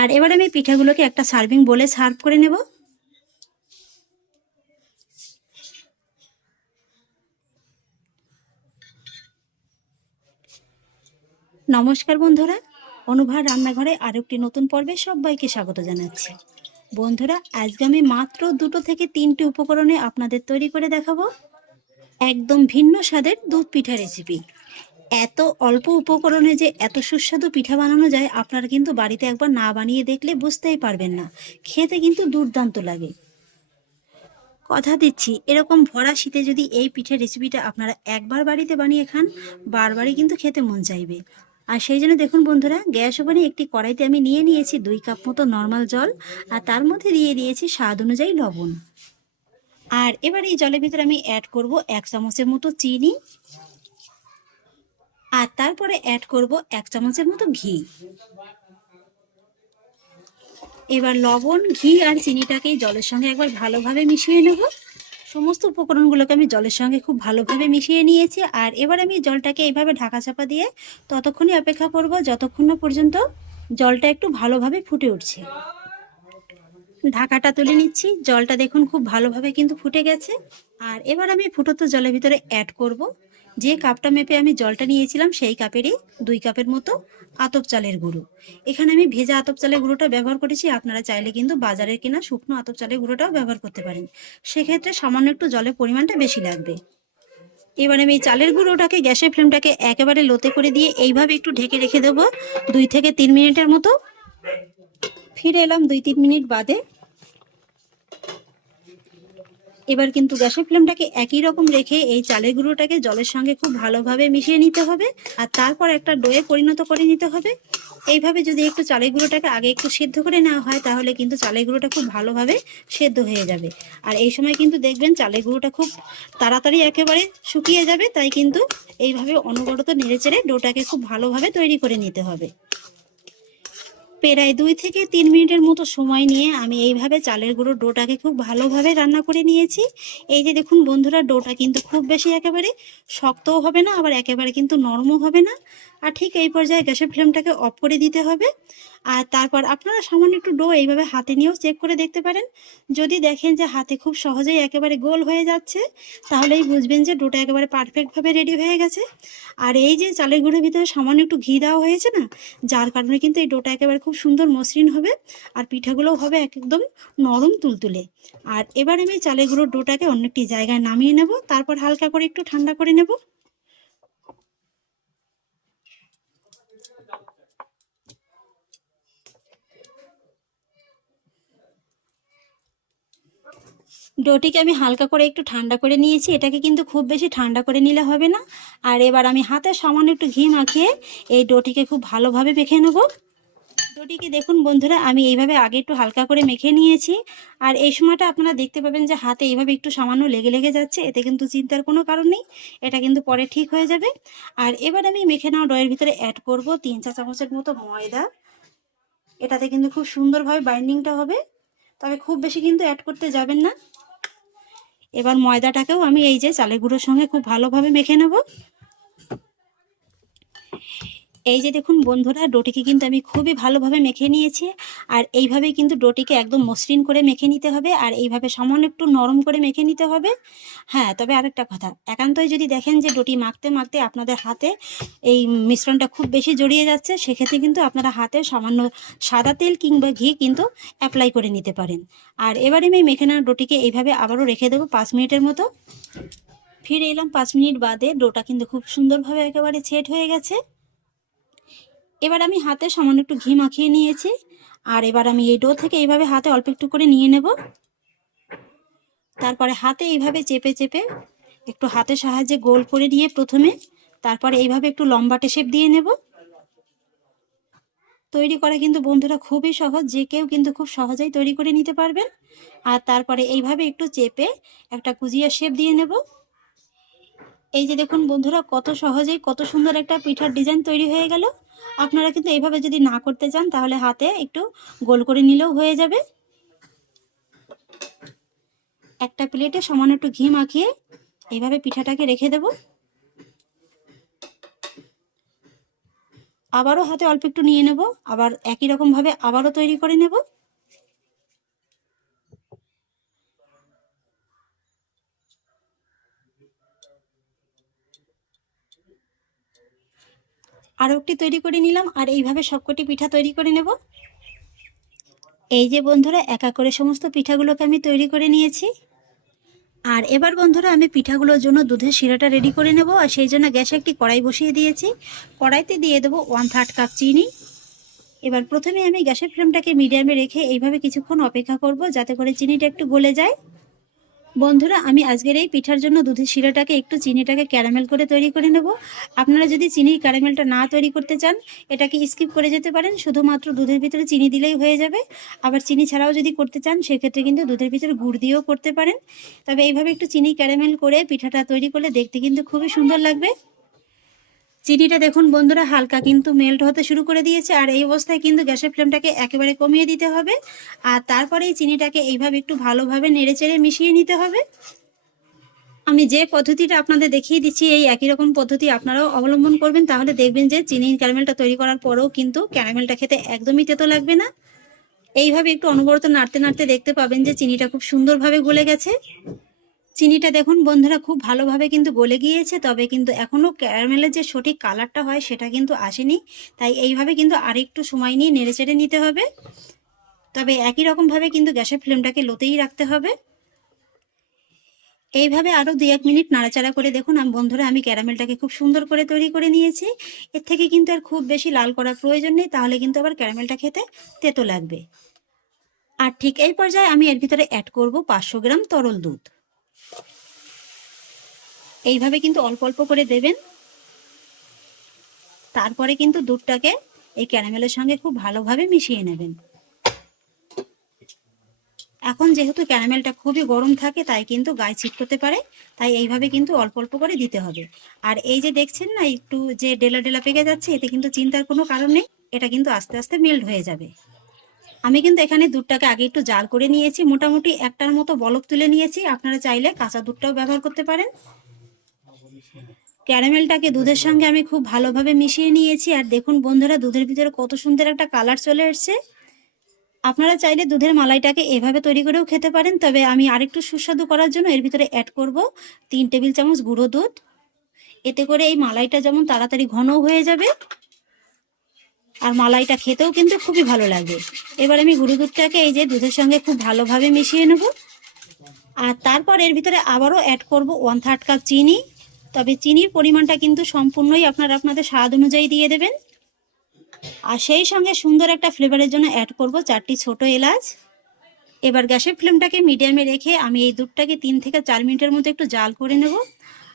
আর এবার আমি পিঠাগুলোকে একটা সার্ভিং বলে সার্ভ করে নেব। নমস্কার বন্ধুরা, অনুভার রান্নাঘরে আরেকটি নতুন পর্বে সবাইকে স্বাগত জানাচ্ছি। বন্ধুরা, আজকে আমি মাত্র দুটো থেকে তিনটি উপকরণে আপনাদের তৈরি করে দেখাবো। একদম ভিন্ন স্বাদের দুধ পিঠা রেসিপি এত অল্প উপকরণে যে এত সুস্বাদু পিঠা বানানো যায়, আপনারা কিন্তু বাড়িতে একবার না বানিয়ে দেখলে বুঝতেই পারবেন না। খেতে কিন্তু দুর্দান্ত লাগে। কথা দিচ্ছি, এরকম ভরা শীতে যদি এই পিঠের রেসিপিটা আপনারা একবার বাড়িতে বানিয়ে খান, বারবারই কিন্তু খেতে মন চাইবে। আর সেই জন্য দেখুন বন্ধুরা, গ্যাস ওভেনে একটি কড়াইতে আমি নিয়ে নিয়েছি দুই কাপ মতো নর্মাল জল, আর তার মধ্যে দিয়ে দিয়েছি স্বাদ অনুযায়ী লবণ। আর এবার এই জলের ভিতরে আমি অ্যাড করব এক চামচের মতো চিনি আর তারপরে অ্যাড করব এক চামচের মতো ঘি। এবার লবণ, ঘি আর চিনিটাকে জলের সঙ্গে একবার ভালোভাবে মিশিয়ে নেব। সমস্ত উপকরণগুলোকে আমি জলের সঙ্গে খুব ভালোভাবে মিশিয়ে নিয়েছি। আর এবার আমি জলটাকে এইভাবে ঢাকা চাপা দিয়ে ততক্ষণই অপেক্ষা করব যতক্ষণ না পর্যন্ত জলটা একটু ভালোভাবে ফুটে উঠছে। ঢাকাটা তুলে নিচ্ছি। জলটা দেখুন খুব ভালোভাবে কিন্তু ফুটে গেছে। আর এবার আমি ফুটন্ত জলের ভিতরে অ্যাড করব। যে কাপটা মেপে আমি জলটা নিয়েছিলাম, সেই কাপেরই দুই কাপের মতো আতপ চালের গুঁড়ো। এখানে আমি ভেজা আতপ চালের গুঁড়োটা ব্যবহার করেছি, আপনারা চাইলে কিন্তু বাজারের কেনা শুকনো আতপ চালের গুঁড়োটাও ব্যবহার করতে পারেন। সেক্ষেত্রে সামান্য একটু জলের পরিমাণটা বেশি লাগবে। এবার আমি চালের গুঁড়োটাকে, গ্যাসের ফ্লেমটাকে একেবারে লোতে করে দিয়ে এইভাবে একটু ঢেকে রেখে দেবো। দুই থেকে তিন মিনিটের মতো। ফিরে এলাম দুই তিন মিনিট বাদে। এবার কিন্তু গ্যাসের ফ্লেমটাকে একই রকম রেখে এই চালের গুঁড়োটাকে জলের সঙ্গে খুব ভালোভাবে মিশিয়ে নিতে হবে আর তারপর একটা ডোয়ে পরিণত করে নিতে হবে। এইভাবে যদি একটু চালের গুঁড়োটাকে আগে একটু সেদ্ধ করে নেওয়া হয় তাহলে কিন্তু চালের গুঁড়োটা খুব ভালোভাবে সেদ্ধ হয়ে যাবে। আর এই সময় কিন্তু দেখবেন চালের গুঁড়োটা খুব তাড়াতাড়ি একেবারে শুকিয়ে যাবে, তাই কিন্তু এইভাবে অনবরত নেড়েচেড়ে ডোটাকে খুব ভালোভাবে তৈরি করে নিতে হবে। প্রায় দুই থেকে তিন মিনিটের মতো সময় নিয়ে আমি এইভাবে চালের গুঁড়ো ডোটাকে খুব ভালোভাবে রান্না করে নিয়েছি। এই যে দেখুন বন্ধুরা, ডোটা কিন্তু খুব বেশি একেবারে শক্তও হবে না, আবার একেবারে কিন্তু নরমও হবে না। আর ঠিক এই পর্যায়ে গ্যাসের ফ্লেমটাকে অফ করে দিতে হবে। আর তারপর আপনারা সামান্য একটু ডো এইভাবে হাতে নিয়েও চেক করে দেখতে পারেন। যদি দেখেন যে হাতে খুব সহজেই একেবারে গোল হয়ে যাচ্ছে, তাহলেই বুঝবেন যে ডোটা একেবারে পারফেক্টভাবে রেডি হয়ে গেছে। আর এই যে চালের গুঁড়োর ভিতরে সামান্য একটু ঘি দেওয়া হয়েছে না, যার কারণে কিন্তু এই ডোটা একেবারে খুব সুন্দর মসৃণ হবে আর পিঠাগুলোও হবে একদম নরম তুলতুলে। আর এবার আমি চালের গুঁড়োর ডোটাকে অন্য একটি জায়গায় নামিয়ে নেব, তারপর হালকা করে একটু ঠান্ডা করে নেব। ডোটিকে আমি হালকা করে একটু ঠান্ডা করে নিয়েছি। এটাকে কিন্তু খুব বেশি ঠান্ডা করে নিলে হবে না। আর এবার আমি হাতে সামান্য একটু ঘি মাখিয়ে এই ডোটিকে খুব ভালোভাবে মেখে নেব। ডোটিকে দেখুন বন্ধুরা, আমি এইভাবে আগে একটু হালকা করে মেখে নিয়েছি। আর এই সময়টা আপনারা দেখতে পাবেন যে হাতে এইভাবে একটু সামান্য লেগে লেগে যাচ্ছে। এতে কিন্তু চিন্তার কোনো কারণ নেই। এটা কিন্তু পরে ঠিক হয়ে যাবে। আর এবার আমি মেখে নেওয়া ডয়ের ভিতরে অ্যাড করব তিন চা চামচের মতো ময়দা। এটাতে কিন্তু খুব সুন্দরভাবে বাইন্ডিংটা হবে। তবে খুব বেশি কিন্তু অ্যাড করতে যাবেন না। এবার ময়দাটাকেও আমি এই যে চালের গুঁড়োর সঙ্গে খুব ভালোভাবে মেখে নেব। এই যে দেখুন বন্ধুরা, ডোটিকে কিন্তু আমি খুবই ভালোভাবে মেখে নিয়েছি। আর এইভাবেই কিন্তু ডোটিকে একদম মসৃণ করে মেখে নিতে হবে। আর এইভাবে সামান্য একটু নরম করে মেখে নিতে হবে। হ্যাঁ তবে আরেকটা কথা, একান্তই যদি দেখেন যে ডোটি মাখতে মাখতে আপনাদের হাতে এই মিশ্রণটা খুব বেশি জড়িয়ে যাচ্ছে, সেক্ষেত্রে কিন্তু আপনারা হাতে সামান্য সাদা তেল কিংবা ঘি কিন্তু অ্যাপ্লাই করে নিতে পারেন। আর এবারে আমি মেখে নেওয়া ডোটিকে এইভাবে আবারও রেখে দেবো পাঁচ মিনিটের মতো। ফিরে এলাম পাঁচ মিনিট বাদে, ডোটা কিন্তু খুব সুন্দরভাবে একেবারে সেট হয়ে গেছে। এবার আমি হাতে সামান্য একটু ঘি মাখিয়ে নিয়েছি। আর এবার আমি এই ডো থেকে এইভাবে হাতে অল্প একটু করে নিয়ে নেব। তারপরে হাতে এইভাবে চেপে চেপে একটু হাতের সাহায্যে গোল করে নিয়ে প্রথমে তারপরে এইভাবে একটু লম্বাটে শেপ দিয়ে নেব। তৈরি করা কিন্তু বন্ধুরা খুবই সহজ, যে কেউ কিন্তু খুব সহজেই তৈরি করে নিতে পারবেন। আর তারপরে এইভাবে একটু চেপে একটা কুজিয়া শেপ দিয়ে নেব। এই যে দেখুন বন্ধুরা, কত সহজেই কত সুন্দর একটা পিঠার ডিজাইন তৈরি হয়ে গেল। আপনারা কিন্তু এইভাবে যদি না করতে চান, তাহলে হাতে একটু গোল করে নিলেও হয়ে যাবে। একটা প্লেটে সমান একটু ঘি মাখিয়ে এইভাবে পিঠাটাকে রেখে দেব। আবারও হাতে অল্প একটু নিয়ে নেব। আবার একই রকমভাবে আবারও তৈরি করে নেব। আরও একটি তৈরি করে নিলাম, আর এইভাবে সবকটি পিঠা তৈরি করে নেব। এই যে বন্ধুরা, একা করে সমস্ত পিঠাগুলোকে আমি তৈরি করে নিয়েছি। আর এবার বন্ধুরা, আমি পিঠাগুলোর জন্য দুধের শিরাটা রেডি করে নেব, আর সেই জন্য গ্যাসে একটি কড়াই বসিয়ে দিয়েছি। কড়াইতে দিয়ে দেবো ওয়ান থার্ড কাপ চিনি। এবার প্রথমে আমি গ্যাসের ফ্লেমটাকে মিডিয়ামে রেখে এইভাবে কিছুক্ষণ অপেক্ষা করব, যাতে করে চিনিটা একটু গলে যায়। বন্ধুরা, আমি আজকের এই পিঠার জন্য দুধের শিরাটাকে, একটু চিনিটাকে ক্যারামেল করে তৈরি করে নেব। আপনারা যদি চিনির ক্যারামেলটা না তৈরি করতে চান, এটাকে স্কিপ করে যেতে পারেন। শুধুমাত্র দুধের ভিতরে চিনি দিলেই হয়ে যাবে। আবার চিনি ছাড়াও যদি করতে চান, সেক্ষেত্রে কিন্তু দুধের ভিতরে গুড় দিয়েও করতে পারেন। তবে এইভাবে একটু চিনি ক্যারামেল করে পিঠাটা তৈরি করলে দেখতে কিন্তু খুবই সুন্দর লাগবে। চিনিটা দেখুন বন্ধুরা, হালকা কিন্তু মেল্ট হতে শুরু করে দিয়েছে আর এই অবস্থায় কিন্তু গ্যাসের ফ্লেমটাকে একেবারে কমিয়ে দিতে হবে। আর তারপরে এই চিনিটাকে এইভাবে একটু ভালোভাবে নেড়েচেড়ে মিশিয়ে নিতে হবে। আমি যে পদ্ধতিটা আপনাদের দেখিয়ে দিচ্ছি, এই একই রকম পদ্ধতি আপনারাও অবলম্বন করবেন, তাহলে দেখবেন যে চিনির ক্যারামেলটা তৈরি করার পরেও কিন্তু ক্যারামেলটা খেতে একদমই তেতো লাগবে না। এইভাবে একটু অনবরত নাড়তে নাড়তে দেখতে পাবেন যে চিনিটা খুব সুন্দরভাবে গলে গেছে। চিনিটা দেখুন, বন্ধুরা খুব ভালোভাবে কিন্তু গলে গিয়েছে, তবে কিন্তু এখনও ক্যারামেলের যে সঠিক কালারটা হয় সেটা কিন্তু আসেনি। তাই এইভাবে কিন্তু আরেকটু সময় নিয়ে নেড়েচেড়ে নিতে হবে। তবে একই রকমভাবে কিন্তু গ্যাসের ফ্লেমটাকে লোতেই রাখতে হবে। এইভাবে আরও দুই এক মিনিট নাড়াচাড়া করে দেখুন, আমি, বন্ধুরা আমি ক্যারামেলটাকে খুব সুন্দর করে তৈরি করে নিয়েছি। এর থেকে কিন্তু আর খুব বেশি লাল করার প্রয়োজন নেই, তাহলে কিন্তু আবার ক্যারামেলটা খেতে তেতো লাগবে। আর ঠিক এই পর্যায়ে আমি এর ভিতরে অ্যাড করব পাঁচশো গ্রাম তরল দুধ। এইভাবে কিন্তু অল্প অল্প করে দেবেন। তারপরে কিন্তু দুধটাকে এই ক্যারামেলের সঙ্গে খুব ভালোভাবে মিশিয়ে নেবেন। এখন যেহেতু ক্যারামেলটা খুবই গরম থাকে, তাই কিন্তু গায়ে ছিটকতে পারে, তাই এইভাবে কিন্তু অল্প অল্প করে দিতে হবে। আর এই যে দেখছেন না, একটু যে ডেলা ডেলা পেকে যাচ্ছে, এতে কিন্তু চিন্তার কোনো কারণ নেই, এটা কিন্তু আস্তে আস্তে মেল্ট হয়ে যাবে। আমি কিন্তু এখানে দুধটাকে আগে একটু জাল করে নিয়েছি। মোটামুটি একটার মতো বলক তুলে নিয়েছি। আপনারা চাইলে কাঁচা দুধটাও ব্যবহার করতে পারেন। ক্যারামেলটাকে দুধের সঙ্গে আমি খুব ভালোভাবে মিশিয়ে নিয়েছি। আর দেখুন বন্ধুরা, দুধের ভিতরে কত সুন্দর একটা কালার চলে এসছে। আপনারা চাইলে দুধের মালাইটাকে এভাবে তৈরি করেও খেতে পারেন। তবে আমি আরেকটু সুস্বাদু করার জন্য এর ভিতরে অ্যাড করব তিন টেবিল চামচ গুঁড়ো দুধ। এতে করে এই মালাইটা যেমন তাড়াতাড়ি ঘনও হয়ে যাবে আর মালাইটা খেতেও কিন্তু খুবই ভালো লাগে। এবার আমি গুঁড়ো দুধটাকে এই যে দুধের সঙ্গে খুব ভালোভাবে মিশিয়ে নেব। আর তারপর এর ভিতরে আবারও অ্যাড করব ওয়ান থার্ড কাপ চিনি। তবে চিনির পরিমাণটা কিন্তু সম্পূর্ণই আপনারা আপনাদের স্বাদ অনুযায়ী দিয়ে দেবেন। আর সেই সঙ্গে সুন্দর একটা ফ্লেভারের জন্য অ্যাড করব চারটি ছোট এলাচ। এবার গ্যাসের ফ্লেমটাকে মিডিয়ামে রেখে আমি এই দুধটাকে তিন থেকে চার মিনিটের মতো একটু জাল করে নেব।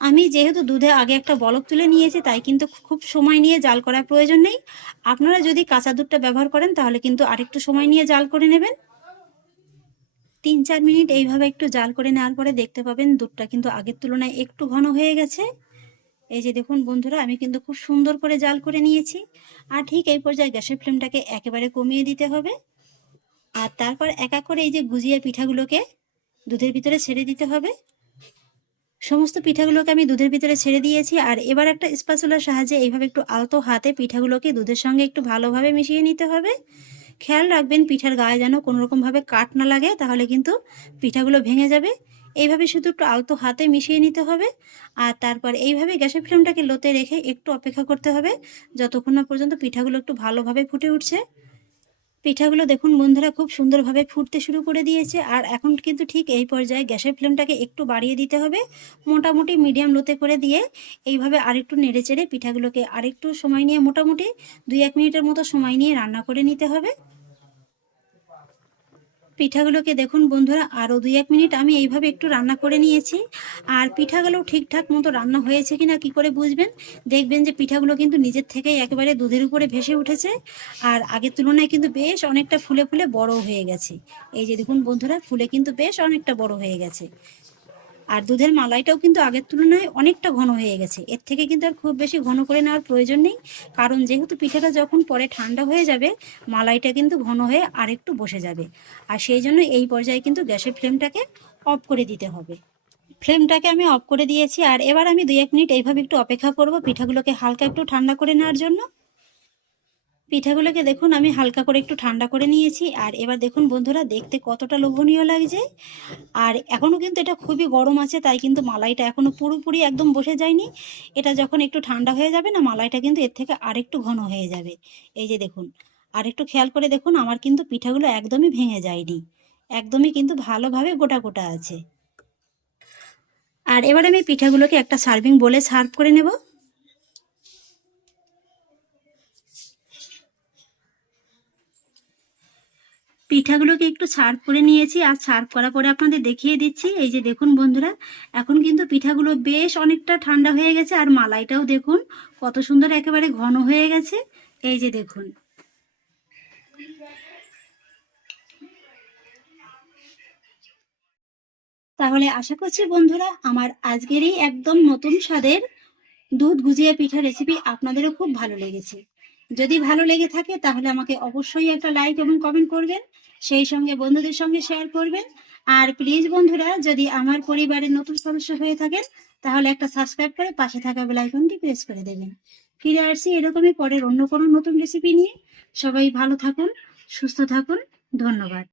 আমি যেহেতু দুধে আগে একটা বলক তুলে নিয়েছি, তাই কিন্তু খুব সময় নিয়ে জাল করার প্রয়োজন নেই। আপনারা যদি কাঁচা দুধটা ব্যবহার করেন, তাহলে কিন্তু আরেকটু সময় নিয়ে জাল করে নেবেন। তিন চার মিনিট এইভাবে একটু জাল করে নেওয়ার পরে দেখতে পাবেন দুধটা কিন্তু আগের তুলনায় একটু ঘন হয়ে গেছে। এই যে দেখুন বন্ধুরা, আমি কিন্তু খুব সুন্দর করে জাল করে নিয়েছি। আর ঠিক এই পর্যায়ে গ্যাসের ফ্লেমটাকে একেবারে কমিয়ে দিতে হবে। আর তারপর এক করে এই যে গুজিয়া পিঠাগুলোকে দুধের ভিতরে ছেড়ে দিতে হবে। সমস্ত পিঠাগুলোকে আমি দুধের ভিতরে ছেড়ে দিয়েছি আর এবার একটা স্পাচুলার সাহায্যে এইভাবে একটু আলতো হাতে পিঠাগুলোকে দুধের সঙ্গে একটু ভালোভাবে মিশিয়ে নিতে হবে। খেয়াল রাখবেন পিঠার গায়ে যেন কোনোরকমভাবে কাট না লাগে, তাহলে কিন্তু পিঠাগুলো ভেঙে যাবে। এইভাবে শুধু একটু আলতো হাতে মিশিয়ে নিতে হবে আর তারপর এইভাবে গ্যাসের ফ্লেমটাকে লোতে রেখে একটু অপেক্ষা করতে হবে, যতক্ষণ না পর্যন্ত পিঠাগুলো একটু ভালোভাবে ফুটে উঠছে। পিঠাগুলো দেখুন বন্ধুরা খুব সুন্দরভাবে ফুটতে শুরু করে দিয়েছে। আর এখন কিন্তু ঠিক এই পর্যায়ে গ্যাসের ফ্লেমটাকে একটু বাড়িয়ে দিতে হবে, মোটামুটি মিডিয়াম লোতে করে দিয়ে এইভাবে আরেকটু নেড়ে চেড়ে পিঠাগুলোকে আরেকটু সময় নিয়ে মোটামুটি দুই এক মিনিটের মতো সময় নিয়ে রান্না করে নিতে হবে। পিঠাগুলোকে দেখুন বন্ধুরা আরও দুই এক মিনিট আমি এইভাবে একটু রান্না করে নিয়েছি। আর পিঠাগুলো ঠিকঠাক মতো রান্না হয়েছে কিনা কি করে বুঝবেন? দেখবেন যে পিঠাগুলো কিন্তু নিজের থেকেই একেবারে দুধের উপরে ভেসে উঠেছে। আর আগের তুলনায় কিন্তু বেশ অনেকটা ফুলে ফুলে বড় হয়ে গেছে। এই যে দেখুন বন্ধুরা, ফুলে কিন্তু বেশ অনেকটা বড় হয়ে গেছে। আর দুধের মালাইটাও কিন্তু আগের তুলনায় অনেকটা ঘন হয়ে গেছে। এর থেকে কিন্তু আর খুব বেশি ঘন করে নেওয়ার প্রয়োজন নেই। কারণ যেহেতু পিঠাটা যখন পরে ঠান্ডা হয়ে যাবে, মালাইটা কিন্তু ঘন হয়ে আরেকটু বসে যাবে। আর সেই জন্য এই পর্যায়ে কিন্তু গ্যাসের ফ্লেমটাকে অফ করে দিতে হবে। ফ্লেমটাকে আমি অফ করে দিয়েছি, আর এবার আমি দুই এক মিনিট এইভাবে একটু অপেক্ষা করব পিঠাগুলোকে হালকা একটু ঠান্ডা করে নেওয়ার জন্য। পিঠাগুলোকে দেখুন, আমি হালকা করে একটু ঠান্ডা করে নিয়েছি। আর এবার দেখুন বন্ধুরা, দেখতে কতটা লোভনীয় লাগছে। আর এখনও কিন্তু এটা খুবই গরম আছে, তাই কিন্তু মালাইটা এখনও পুরোপুরি একদম বসে যায়নি। এটা যখন একটু ঠান্ডা হয়ে যাবে না, মালাইটা কিন্তু এর থেকে আরেকটু ঘন হয়ে যাবে। এই যে দেখুন, আর একটু খেয়াল করে দেখুন, আমার কিন্তু পিঠাগুলো একদমই ভেঙে যায়নি। একদমই কিন্তু ভালোভাবে গোটা গোটা আছে। আর এবার আমি পিঠাগুলোকে একটা সার্ভিং বলে সার্ভ করে নেব। পিঠাগুলোকে একটু সার্ভ করে নিয়েছি, আর সার্ভ করার পরে আপনাদের দেখিয়ে দিচ্ছি। এই যে দেখুন বন্ধুরা, এখন কিন্তু পিঠাগুলো বেশ অনেকটা ঠান্ডা হয়ে গেছে, আর মালাইটাও দেখুন কত সুন্দর একেবারে ঘন হয়ে গেছে। এই যে দেখুন। তাহলে আশা করছি বন্ধুরা, আমার আজকের এই একদম নতুন স্বাদের দুধ গুজিয়া পিঠা রেসিপি আপনাদেরও খুব ভালো লেগেছে। যদি ভালো লেগে থাকে, তাহলে আমাকে অবশ্যই একটা লাইক এবং কমেন্ট করবেন। সেই সঙ্গে বন্ধুদের সঙ্গে শেয়ার করবেন। আর প্লিজ বন্ধুরা, যদি আমার পরিবারের নতুন সদস্য হয়ে থাকেন, তাহলে একটা সাবস্ক্রাইব করে পাশে থাকা বেল আইকনটি প্রেস করে দেবেন। ফিরে আসছি এরকমই পরের অন্য কোনো নতুন রেসিপি নিয়ে। সবাই ভালো থাকুন, সুস্থ থাকুন। ধন্যবাদ।